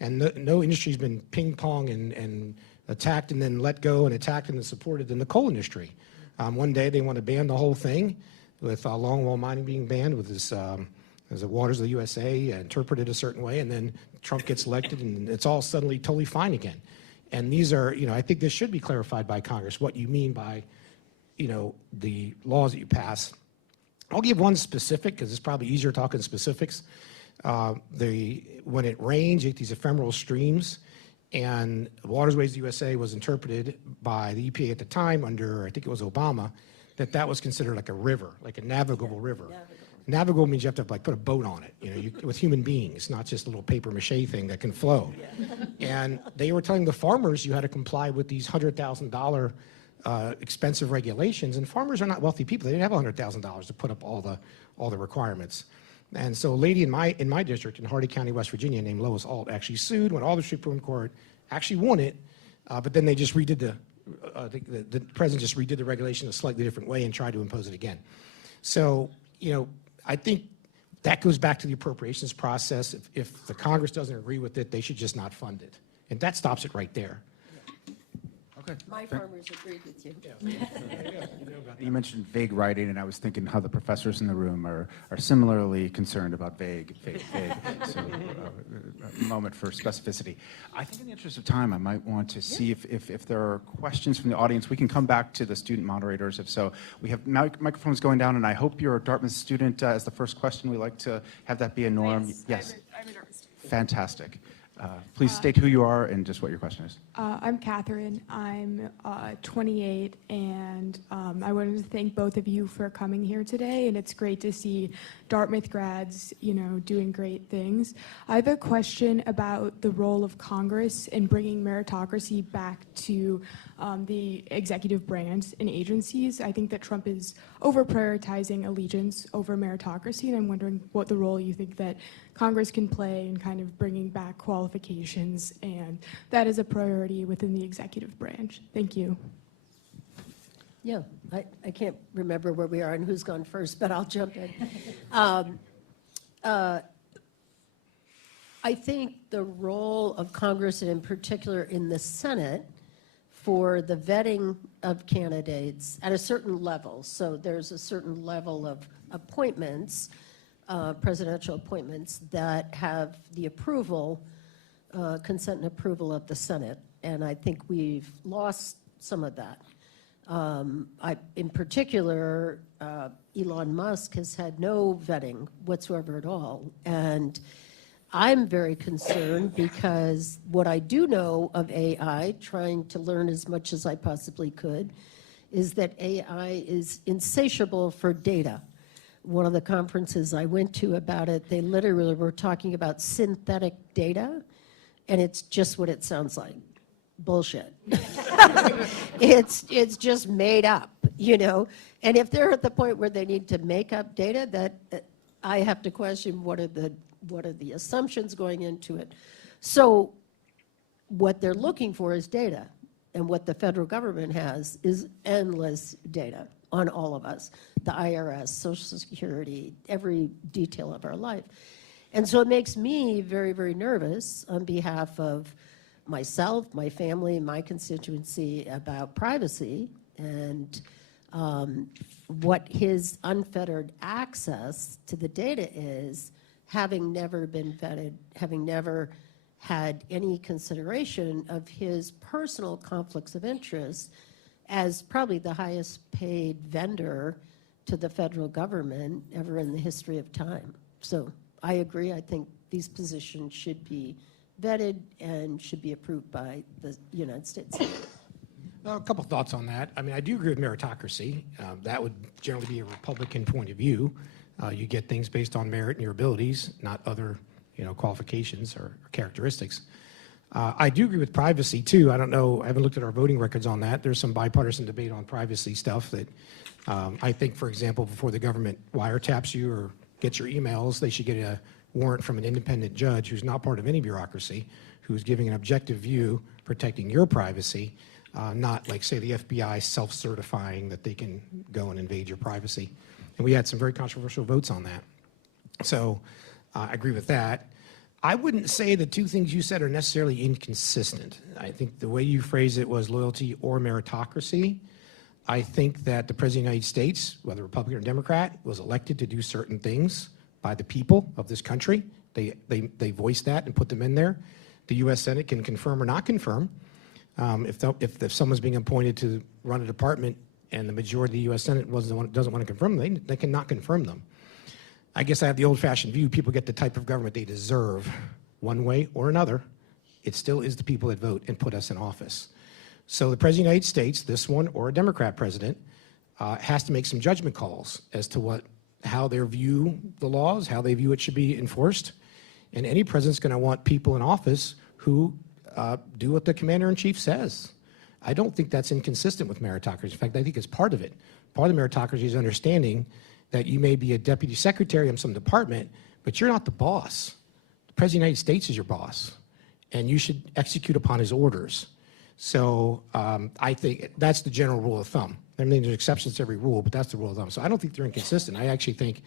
And no industry's been ping-pong and attacked and then let go and attacked and then supported than the coal industry. One day they want to ban the whole thing, with longwall mining being banned with this, as the waters of the USA interpreted a certain way, and then Trump gets elected and it's all suddenly totally fine again. And these are, I think this should be clarified by Congress, what you mean by, the laws that you pass. I'll give one specific, because it's probably easier talking specifics. When it rains, you get these ephemeral streams, and Waterways USA was interpreted by the EPA at the time under, I think it was Obama, that was considered like a river, like a navigable river. Navigable means you have to put a boat on it, with human beings, not just a little paper mache thing that can flow. And they were telling the farmers you had to comply with these $100,000 expensive regulations, and farmers are not wealthy people. They didn't have $100,000 to put up all the requirements. And so a lady in my district in Hardy County, West Virginia, named Lois Alt, actually sued, went all the Supreme Court, actually won it, but then they just redid the president just redid the regulation a slightly different way and tried to impose it again. So, I think that goes back to the appropriations process. If the Congress doesn't agree with it, they should just not fund it. And that stops it right there. Okay. My farmers agreed with you. You mentioned vague writing, and I was thinking how the professors in the room are similarly concerned about vague. So a moment for specificity. I think in the interest of time, I might want to see if there are questions from the audience. We can come back to the student moderators. If so, we have microphones going down, and I hope you're a Dartmouth student as the first question. We like to have that be a norm. Yes. I'm a Dartmouth student. Fantastic. Please state who you are and just what your question is. I'm Catherine. I'm 28, and I wanted to thank both of you for coming here today, and it's great to see Dartmouth grads, doing great things. I have a question about the role of Congress in bringing meritocracy back to the executive branch and agencies. I think that Trump is over-prioritizing allegiance over meritocracy, and I'm wondering what the role you think that Congress can play in kind of bringing back qualifications, and that is a priority within the executive branch. Thank you. Yeah, I can't remember where we are and who's gone first, but I'll jump in. I think the role of Congress, and in particular in the Senate, for the vetting of candidates at a certain level. So there's a certain level of appointments, presidential appointments, that have the approval, consent and approval of the Senate. And I think we've lost some of that. In particular, Elon Musk has had no vetting whatsoever at all. And I'm very concerned because what I do know of AI, trying to learn as much as I possibly could, is that AI is insatiable for data. One of the conferences I went to about it, they literally were talking about synthetic data, and it's just what it sounds like. Bullshit. It's just made up, And if they're at the point where they need to make up data, that I have to question what are the assumptions going into it. So what they're looking for is data, and what the federal government has is endless data on all of us, the IRS, Social Security, every detail of our life. And so it makes me very, very nervous on behalf of myself, my family, my constituency about privacy and what his unfettered access to the data is, having never been vetted, having never had any consideration of his personal conflicts of interest as probably the highest paid vendor to the federal government ever in the history of time. So I agree. I think these positions should be vetted and should be approved by the United States. A couple thoughts on that. I mean, I do agree with meritocracy. That would generally be a Republican point of view. You get things based on merit and your abilities, not other, qualifications or characteristics. I do agree with privacy too. I don't know. I haven't looked at our voting records on that. There's some bipartisan debate on privacy stuff that I think, for example, before the government wiretaps you or gets your emails, they should get a warrant from an independent judge who's not part of any bureaucracy, who's giving an objective view, protecting your privacy. Not like, say, the FBI self-certifying that they can go and invade your privacy. And we had some very controversial votes on that. So I agree with that. I wouldn't say the two things you said are necessarily inconsistent. I think the way you phrased it was loyalty or meritocracy. I think that the President of the United States, whether Republican or Democrat, was elected to do certain things by the people of this country. They voiced that and put them in there. The U.S. Senate can confirm or not confirm. If someone's being appointed to run a department and the majority of the U.S. Senate doesn't want to confirm them, they cannot confirm them. I guess I have the old-fashioned view, people get the type of government they deserve one way or another. It still is the people that vote and put us in office. So the President of the United States, this one or a Democrat president, has to make some judgment calls as to how they view the laws, how they view it should be enforced. And any president's going to want people in office who do what the commander-in-chief says. I don't think that's inconsistent with meritocracy. In fact, I think it's part of it. Part of the meritocracy is understanding that you may be a deputy secretary in some department, but you're not the boss. The President of the United States is your boss, and you should execute upon his orders. So I think that's the general rule of thumb. I mean, there's exceptions to every rule, but that's the rule of thumb. So I don't think they're inconsistent. I actually think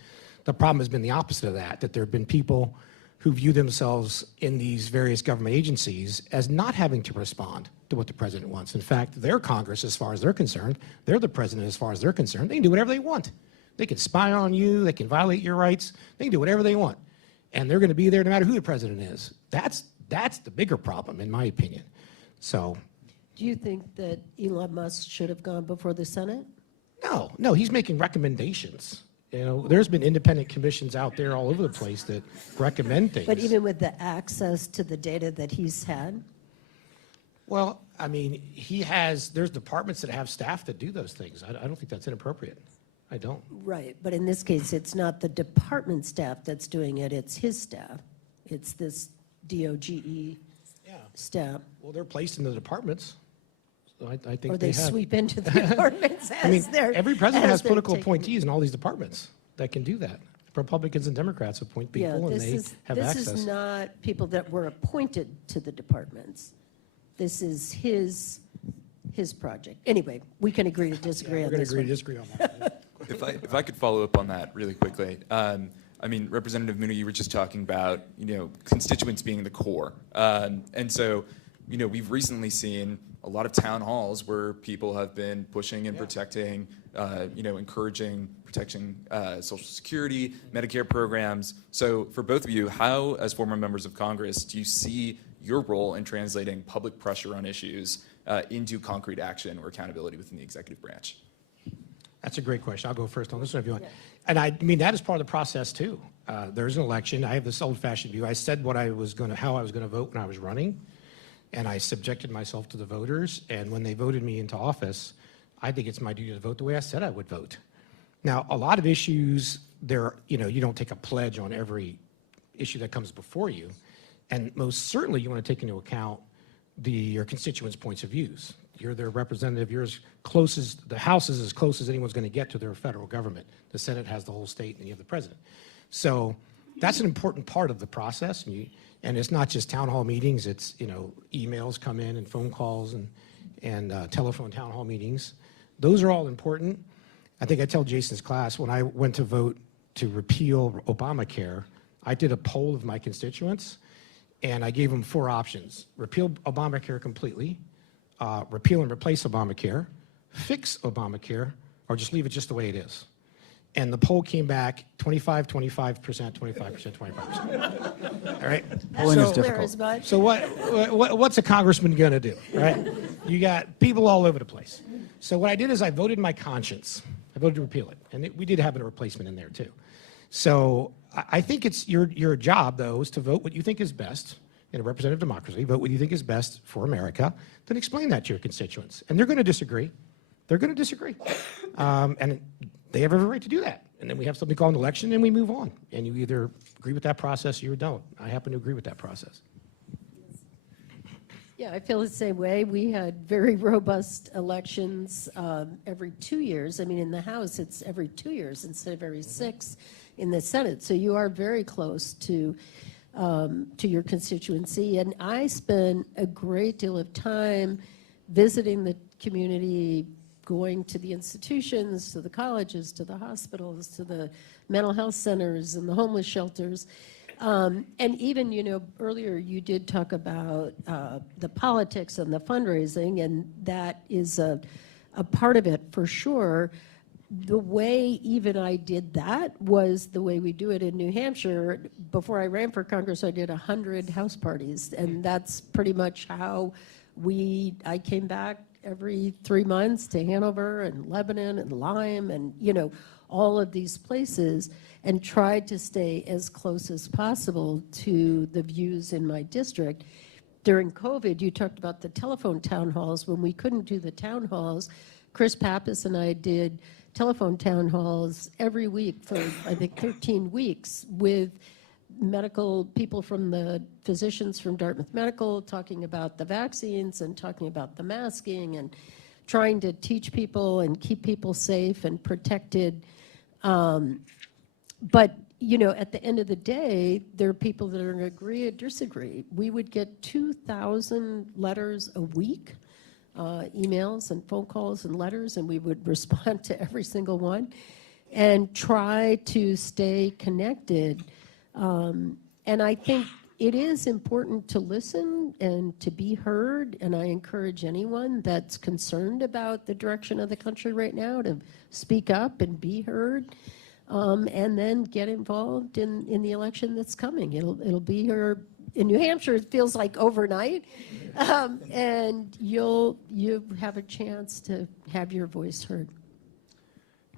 the problem has been the opposite of that there have been people who view themselves in these various government agencies as not having to respond to what the president wants. In fact, they're Congress as far as they're concerned. They're the president as far as they're concerned. They can do whatever they want. They can spy on you. They can violate your rights. They can do whatever they want. And they're going to be there no matter who the president is. That's the bigger problem, in my opinion. So, Do you think that Elon Musk should have gone before the Senate? No, he's making recommendations. There's been independent commissions out there all over the place that recommend things. But even with the access to the data that he's had? Well, I mean, there's departments that have staff that do those things. I don't think that's inappropriate. I don't. Right, but in this case, it's not the department staff that's doing it, it's his staff. It's this DOGE staff. Well, they're placed in the departments. So I think Or they have. sweep into the departments as I mean, they're every president as has they're political taking- appointees in all these departments that can do that. Republicans and Democrats appoint people, and they have access. This is not people that were appointed to the departments. This is his project. Anyway, we can agree to disagree on We're going this to agree one. to disagree on that. If I could follow up on that really quickly. I mean, Representative Mooney, you were just talking about, constituents being the core. And so, we've recently seen a lot of town halls where people have been pushing and protecting, encouraging, protecting Social Security, Medicare programs. So for both of you, how, as former members of Congress, do you see your role in translating public pressure on issues into concrete action or accountability within the executive branch? That's a great question. I'll go first on this one if you want. And I mean, that is part of the process too. There's an election. I have this old-fashioned view. I said how I was going to vote when I was running, and I subjected myself to the voters. And when they voted me into office, I think it's my duty to vote the way I said I would vote. Now, a lot of issues, you don't take a pledge on every issue that comes before you, and most certainly you want to take into account your constituents' points of views. You're their representative. The House is as close as anyone's going to get to their federal government. The Senate has the whole state, and you have the president. So that's an important part of the process. And it's not just town hall meetings. It's, emails come in and phone calls and telephone town hall meetings. Those are all important. I think I tell Jason's class, when I went to vote to repeal Obamacare, I did a poll of my constituents, and I gave them 4 options. Repeal Obamacare completely, repeal and replace Obamacare, fix Obamacare, or just leave it just the way it is. And the poll came back 25%, 25%, 25%, 25%. All right? Polling is Clear difficult. as mud. So what's a congressman going to do, right? You got people all over the place. So what I did is I voted my conscience. I voted to repeal it. And we did have a replacement in there, too. So I think it's your job, though, is to vote what you think is best in a representative democracy, vote what you think is best for America, then explain that to your constituents. And they're going to disagree. They're going to disagree. And they have every right to do that. And then we have something called an election, and we move on. And you either agree with that process or you don't. I happen to agree with that process. Yeah, I feel the same way. We had very robust elections every 2 years. I mean, in the House, it's every 2 years instead of every 6 in the Senate. So you are very close to your constituency. And I spend a great deal of time visiting the community, going to the institutions, to the colleges, to the hospitals, to the mental health centers and the homeless shelters. And even, you know, earlier you did talk about the politics and the fundraising, and that is a part of it for sure. The way even I did that was the way we do it in New Hampshire. Before I ran for Congress, I did 100 house parties, and that's pretty much how I came back every 3 months to Hanover and Lebanon and Lyme and, you know, all of these places, and tried to stay as close as possible to the views in my district. During COVID, you talked about the telephone town halls. When we couldn't do the town halls, Chris Pappas and I did telephone town halls every week for, I think, 13 weeks with medical people from the physicians from Dartmouth Medical talking about the vaccines and talking about the masking and trying to teach people and keep people safe and protected. But, you know, at the end of the day, there are people that are going to agree or disagree. We would get 2,000 letters a week, emails and phone calls and letters, and we would respond to every single one and try to stay connected. And I think it is important to listen and to be heard, and I encourage anyone that's concerned about the direction of the country right now to speak up and be heard, and then get involved in the election that's coming. It'll be here in New Hampshire. It feels like overnight, and you have a chance to have your voice heard.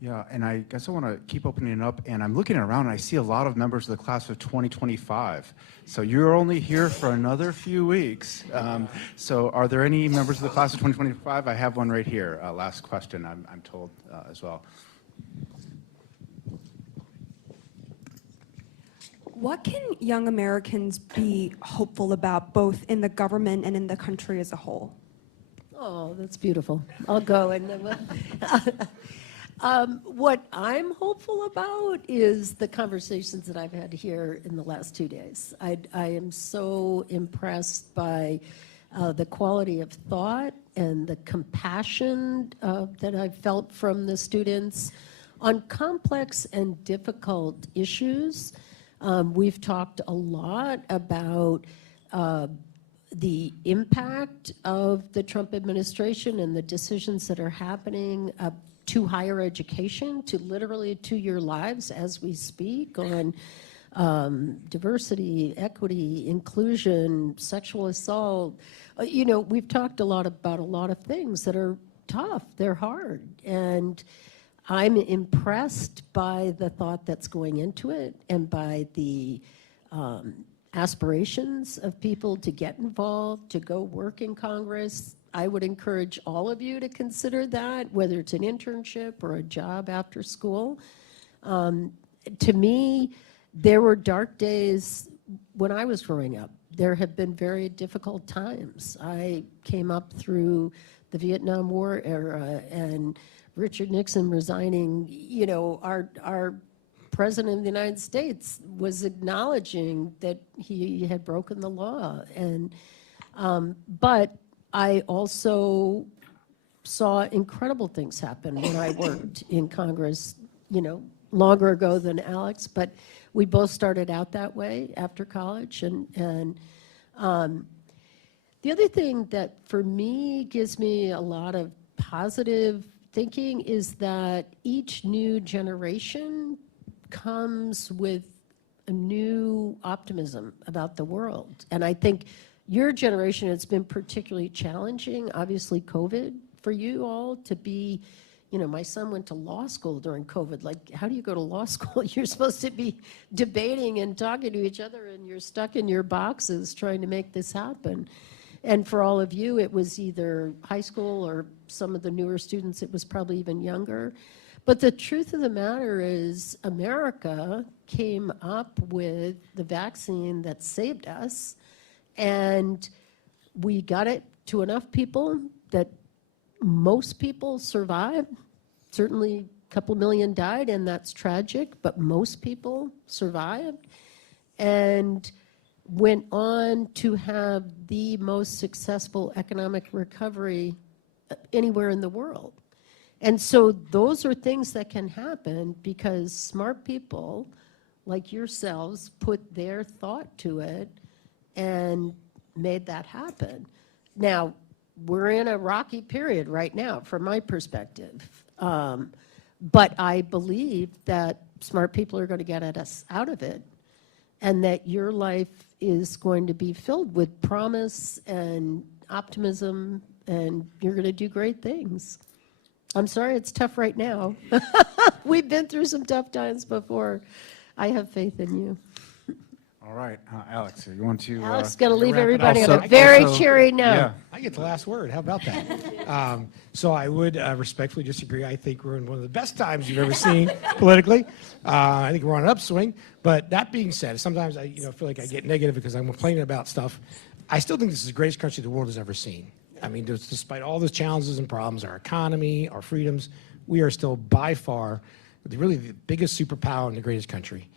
Yeah, and I guess I want to keep opening it up, and I'm looking around and I see a lot of members of the class of 2025. So you're only here for another few weeks. So are there any members of the class of 2025? I have one right here. Last question, I'm told as well. What can young Americans be hopeful about, both in the government and in the country as a whole? Oh, that's beautiful. I'll go. And what I'm hopeful about is the conversations that I've had here in the last 2 days. I am so impressed by the quality of thought and the compassion that I've felt from the students on complex and difficult issues. We've talked a lot about the impact of the Trump administration and the decisions that are happening to higher education, literally to your lives as we speak, on diversity, equity, inclusion, sexual assault. You know, we've talked a lot about a lot of things that are tough, they're hard, and I'm impressed by the thought that's going into it and by the aspirations of people to get involved, to go work in Congress. I would encourage all of you to consider that, whether it's an internship or a job after school. To me, there were dark days when I was growing up. There have been very difficult times. I came up through the Vietnam War era, and Richard Nixon resigning, you know, our president of the United States was acknowledging that he had broken the law. And but I also saw incredible things happen when I worked in Congress, you know, longer ago than Alex, but we both started out that way after college. And the other thing that for me gives me a lot of positive thinking is that each new generation comes with a new optimism about the world. And I think your generation, it's been particularly challenging, obviously COVID, for you all to be, you know, my son went to law school during COVID. Like, how do you go to law school? You're supposed to be debating and talking to each other, and you're stuck in your boxes trying to make this happen. And for all of you, it was either high school or some of the newer students, it was probably even younger. But the truth of the matter is, America came up with the vaccine that saved us, and we got it to enough people that most people survived. Certainly a couple million died, and that's tragic, but most people survived and went on to have the most successful economic recovery anywhere in the world. And so those are things that can happen because smart people like yourselves put their thought to it and made that happen. Now, we're in a rocky period right now, from my perspective. But I believe that smart people are going to get us out of it, and that your life is going to be filled with promise and optimism, and you're going to do great things. I'm sorry it's tough right now. We've been through some tough times before. I have faith in you. All right, Alex, you want to? Alex is going to leave wrap it up. everybody on a Also- very also- cheery note. Yeah. I get the last word. How about that? So I would respectfully disagree. I think we're in one of the best times you've ever seen politically. I think we're on an upswing. But that being said, sometimes I feel like I get negative because I'm complaining about stuff. I still think this is the greatest country the world has ever seen. I mean, despite all the challenges and problems, our economy, our freedoms, we are still by far really the biggest superpower in the greatest country.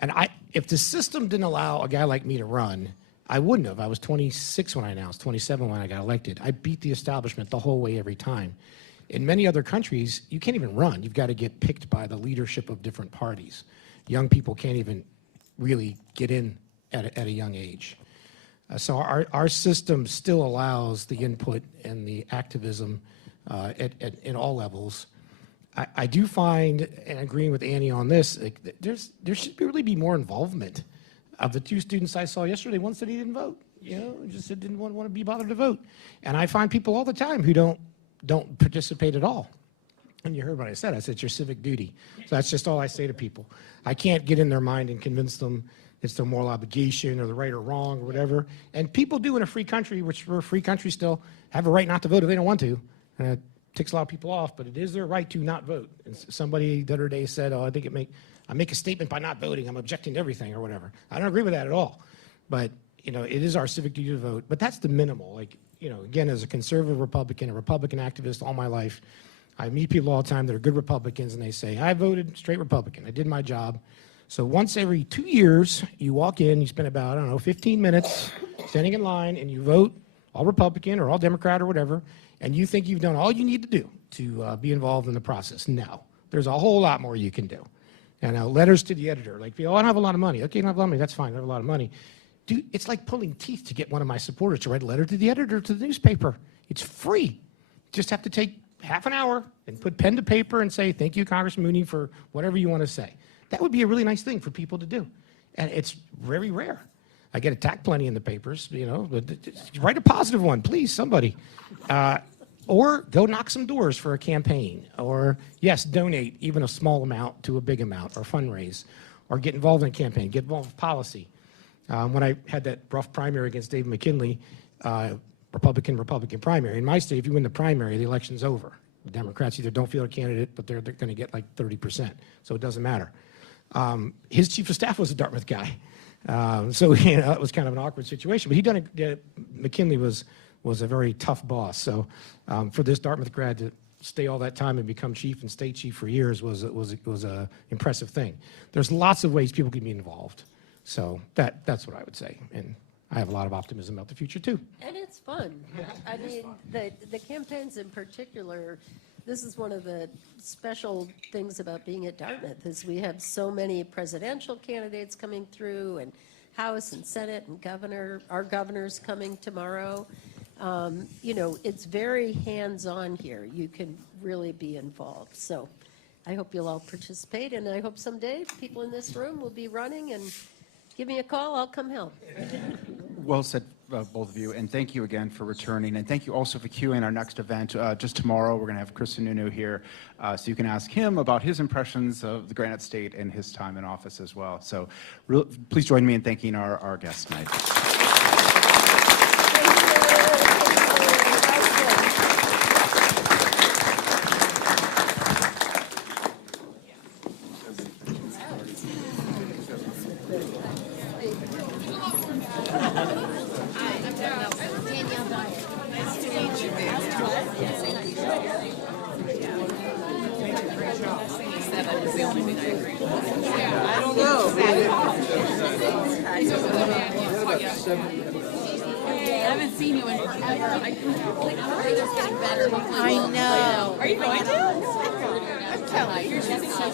And if the system didn't allow a guy like me to run, I wouldn't have. I was 26 when I announced, 27 when I got elected. I beat the establishment the whole way every time. In many other countries, you can't even run. You've got to get picked by the leadership of different parties. Young people can't even really get in at a young age. So our system still allows the input and the activism in all levels. I do find, and agreeing with Annie on this, like, there should really be more involvement. Of the two students I saw yesterday, one said he didn't vote. Just said didn't want to be bothered to vote. And I find people all the time who don't participate at all. And you heard what I said. I said it's your civic duty. So that's just all I say to people. I can't get in their mind and convince them it's their moral obligation or the right or wrong or whatever. And people do in a free country, which we're a free country still, have a right not to vote if they don't want to. And it ticks a lot of people off, but it is their right to not vote. And somebody the other day said, I think I make a statement by not voting, I'm objecting to everything or whatever. I don't agree with that at all. But, it is our civic duty to vote. But that's the minimal. Like, again, as a conservative Republican, a Republican activist all my life, I meet people all the time that are good Republicans, and they say, I voted straight Republican. I did my job. So once every 2 years, you walk in, you spend about, 15 minutes standing in line, and you vote all Republican or all Democrat or whatever, and you think you've done all you need to do to be involved in the process. No. There's a whole lot more you can do. And letters to the editor, like, I don't have a lot of money. Okay, you don't have a lot of money, that's fine, I have a lot of money. Dude, it's like pulling teeth to get one of my supporters to write a letter to the editor to the newspaper. It's free. You just have to take half an hour and put pen to paper and say, thank you, Congressman Mooney, for whatever you want to say. That would be a really nice thing for people to do. And it's very rare. I get attacked plenty in the papers, but write a positive one, please, somebody. Or go knock some doors for a campaign. Or, yes, donate even a small amount to a big amount, or fundraise. Or get involved in a campaign, get involved with policy. When I had that rough primary against David McKinley, Republican primary, in my state, if you win the primary, the election's over. The Democrats either don't field a candidate, but they're going to get like 30%, so it doesn't matter. His chief of staff was a Dartmouth guy, so it was kind of an awkward situation. But McKinley was a very tough boss. So for this Dartmouth grad to stay all that time and become chief and state chief for years was an impressive thing. There's lots of ways people can be involved. So that's what I would say, and I have a lot of optimism about the future too. And it's fun. I mean, the campaigns in particular, this is one of the special things about being at Dartmouth, is we have so many presidential candidates coming through, and House and Senate and our governor's coming tomorrow. It's very hands-on here. You can really be involved. So I hope you'll all participate, and I hope someday people in this room will be running, and give me a call, I'll come help. Well said, both of you, and thank you again for returning, and thank you also for queuing our next event. Just tomorrow, we're going to have Chris Sununu here, so you can ask him about his impressions of the Granite State and his time in office as well. So please join me in thanking our guests tonight. I haven't seen you in forever. I know. Getting better. I know. Are you going to? I'm telling you. You're just so